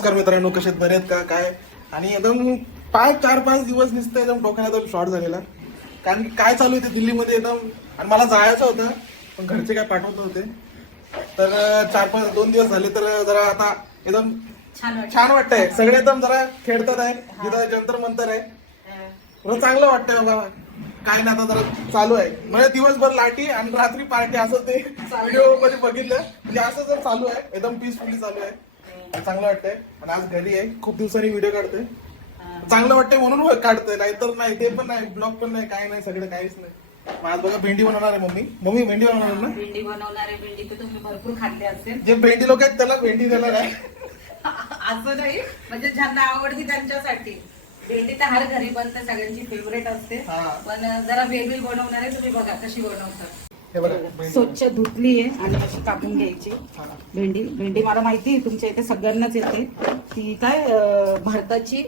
नमस्कार मित्रांनो, कसे बरे आहेत का काय. आणि एकदम 4-5 दिवस नुसतं एकदम डोक्याला एकदम शॉर्ट झालेला. कारण की काय चालू आहे दिल्लीमध्ये एकदम. आणि मला जायचं होतं पण घरचे काय पाठवत नव्हते. तर 2 दिवस झाले तर जरा आता एकदम छान वाटतंय. सगळे एकदम जरा खेळतात आहे, जिथं जंतर मंतर आहे. मला चांगलं वाटतंय बाबा. काय ना आता जरा चालू आहे म्हणजे दिवसभर लाटी आणि रात्री पार्टी असं ते व्हिडिओ मध्ये बघितलं. म्हणजे असं जर चालू आहे एकदम पीसफुली चालू आहे. चांगलं वाटतंय. आणि आज घरी आहे, खूप दिवसांनी व्हिडिओ काढतोय. चांगलं वाटतंय म्हणून काढतोय, नाहीतर नाही. ते पण नाही, ब्लॉग पण नाही, काय नाही, सगळं काहीच नाही. आज बघा भेंडी बनवणार आहे मम्मी भेंडी बनवणार ना. भेंडी बनवणार आहे. भेंडी तर तुम्ही भरपूर खाल्ली असेल. जे भेंडी लोक आहेत त्याला भेंडी देणार आहे. असं नाही, म्हणजे ज्यांना आवडती त्यांच्यासाठी. भेंडी तर हर घरी बनते, सगळ्यांची फेवरेट असते. पण जरा वेगळी बनवणार आहे. तुम्ही बघा कशी बनवतात. स्वच्छ धुतली आहे आणि अशी कापून घ्यायची भेंडी. मला माहिती आहे तुमच्या इथे सगळ्यांनाच येते. ती काय भारताची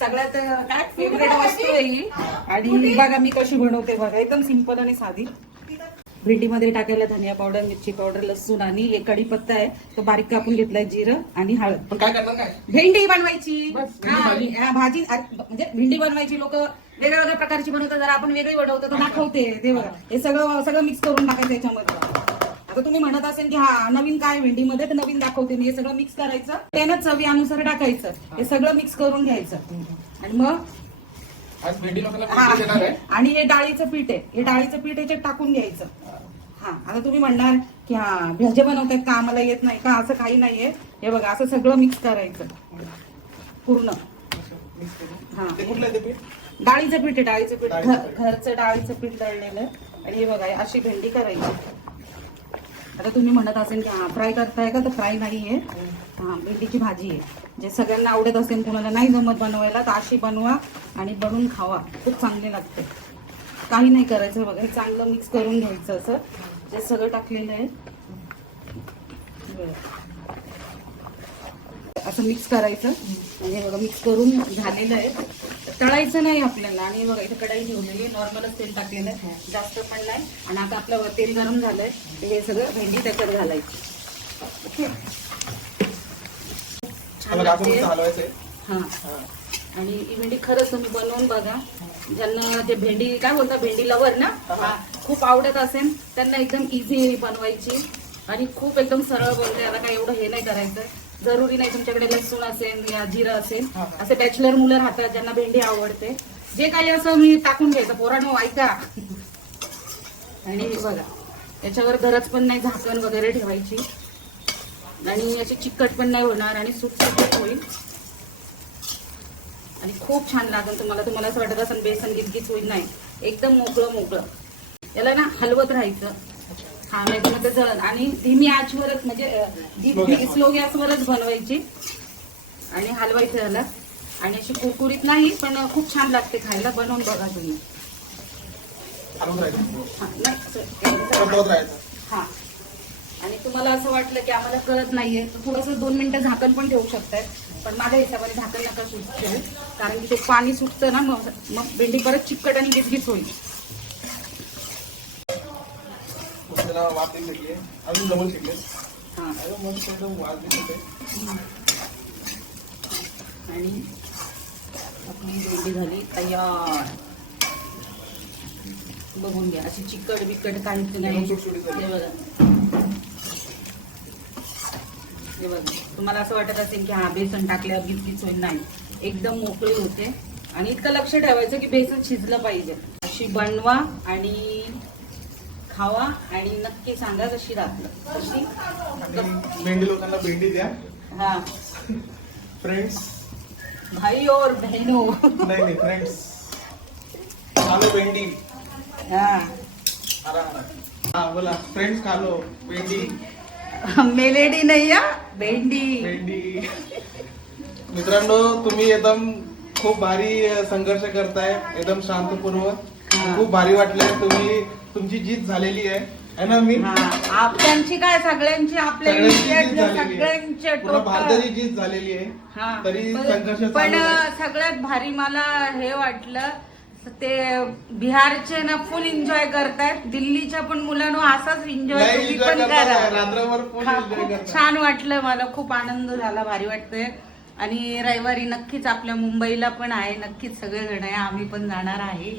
सगळ्यात काय फेवरेट वस्तू आहे ही. आणि बघा मी कशी बनवते बघा, एकदम सिंपल आणि साधी. भेंडीमध्ये टाकायला धनिया पावडर, मिरची पावडर, लसूण आणि एक कढीपत्ता आहे तो बारीक कापून घेतलाय, जिरं आणि हळद. पण काय करणार काय, भेंडी बनवायची. भाजी म्हणजे भेंडी बनवायची. लोक वेगळ्या वेगळ्या प्रकारची बनवतात, जरा आपण वेगळी बनवतो तर दाखवते. ते बघा हे सगळं मिक्स करून टाकायचं याच्यामध्ये. आता तुम्ही म्हणत असेल की हा नवीन काय भेंडीमध्ये, तर नवीन दाखवते मी. हे सगळं मिक्स करायचं, त्यानं चवीनुसार टाकायचं. हे सगळं मिक्स करून घ्यायचं. आणि मग आणि हे डाळीचं पीठ आहे, हे डाळीचं पीठ याच्यात टाकून घ्यायचं. हा आता तुम्ही म्हणणार की हा भाजी बनवतायत का, आम्हाला येत नाही का, असं काही नाहीये. हे बघा असं सगळं मिक्स करायचं पूर्ण. हा डाळीचं पीठ आहे, डाळीचं पीठ घरचं डाळीचं पीठ दळलेलं. आणि हे बघा अशी भेंडी करायची. आता तुम्ही म्हणत असेल की हा फ्राय करताय का, तर फ्राय नाहीये. हा भेंडीची भाजी आहे. जे सगळ्यांना आवडत असेल, कुणाला नाही जमत बनवायला तर अशी बनवा आणि बनवून खावा, खूप चांगले लागते. काही नाही करायचं बघा, हे चांगलं मिक्स करून घ्यायचं. असं जे सगळं टाकलेलं आहे असं मिक्स करायचं. आणि बघा मिक्स करून झालेलं आहे. तळायचं नाही आपल्याला. आणि बघा इथे कढाई ठेवलेली, नॉर्मलच तेल टाकलेलं आहे, जास्त पण नाही. आणि आता आपलं तेल गरम झालंय, हे सगळं भेंडी त्याच्यात घालायची. ओके, छान लागते. हा आणि ही भेंडी खरंच तुम्ही बनवून बघा. ज्यांना ते भेंडी काय बोलतात, भेंडी लवर ना, खूप आवडत असेल त्यांना एकदम इझी बनवायची. आणि खूप एकदम सरळ बोलते. आता काय एवढं हे नाही करायचं, जरुरी नाही तुमच्याकडे लसूण असेल या जिरं असेल. असे बॅचलर मुलं राहतात ज्यांना भेंडी आवडते, जे काही असं मी टाकून घ्यायचं. पोरांनो ऐका. आणि बघा याच्यावर गरज पण नाही झाकण वगैरे ठेवायची. आणि याची चिकट पण नाही होणार आणि सुटसुटीत होईल. आणि खूप छान लागेल तुम्हाला असं वाटत असेल बेसन गिचगिच होईल, नाही, एकदम मोकळं. याला ना हलवत राहायचं. हा नाही तर जळण. आणि धीमी आचवरच म्हणजे स्लो गॅसवरच बनवायची आणि हलवायचं याला. आणि अशी कुरकुरीत नाही, पण खूप छान लागते खायला. बनवून बघा तुम्ही. हा आणि तुम्हाला असं वाटलं की आम्हाला कळत नाहीये तर थोडंसं 2 मिनिटं झाकण पण ठेवू शकताय. पण माझ्या हिशोबाने झाकण नका ठेवू, कारण की ते पाणी सुटतं ना, मग भेंडी परत चिकट आणि गिचगिच होईल. आणि आपली भेंडी झाली तयार. बघून घ्या, अशी चिकट बिकट काहीच नाही. हे बघा तुम्हाला असं वाटत असेल की हा बेसन टाकल्यावर गिचगिच होईल, नाही, एकदम मोकळी होते. आणि इतकं लक्ष ठेवायचं की बेसन शिजलं पाहिजे. अशी बनवा आणि खावा आणि नक्की सांगा कशी लागलं. कशी भेंडी लोकांना भेंडी द्या. हा फ्रेंड्स, भाई और बहनों. नाही फ्रेंड्स, खालो भेंडी. हा बोला फ्रेंड्स, खालो भेंडी. मेलेडी नाही या भेंडी. मित्रांनो, तुम्ही एकदम खूप भारी संघर्ष करताय, एकदम शांतपूर्वक. खूप भारी वाटलंय. तुमची जीत झालेली आहे ना. मी त्यांची काय सगळ्यांची आपल्या सगळ्यांच्या भारताची जीत झालेली आहे. तरी संघर्ष पण सगळ्यात भारी मला हे वाटलं ते बिहारचे ना फुल एन्जॉय करतायत. दिल्लीच्या पण मुलांना असाच एन्जॉय तुम्ही पण करा. रात्रभर खूप छान वाटलं मला, खूप आनंद झाला, भारी वाटतंय. आणि रविवारी नक्कीच आपल्या मुंबईला पण आहे, नक्कीच सगळेजण आहे, आम्ही पण जाणार आहे.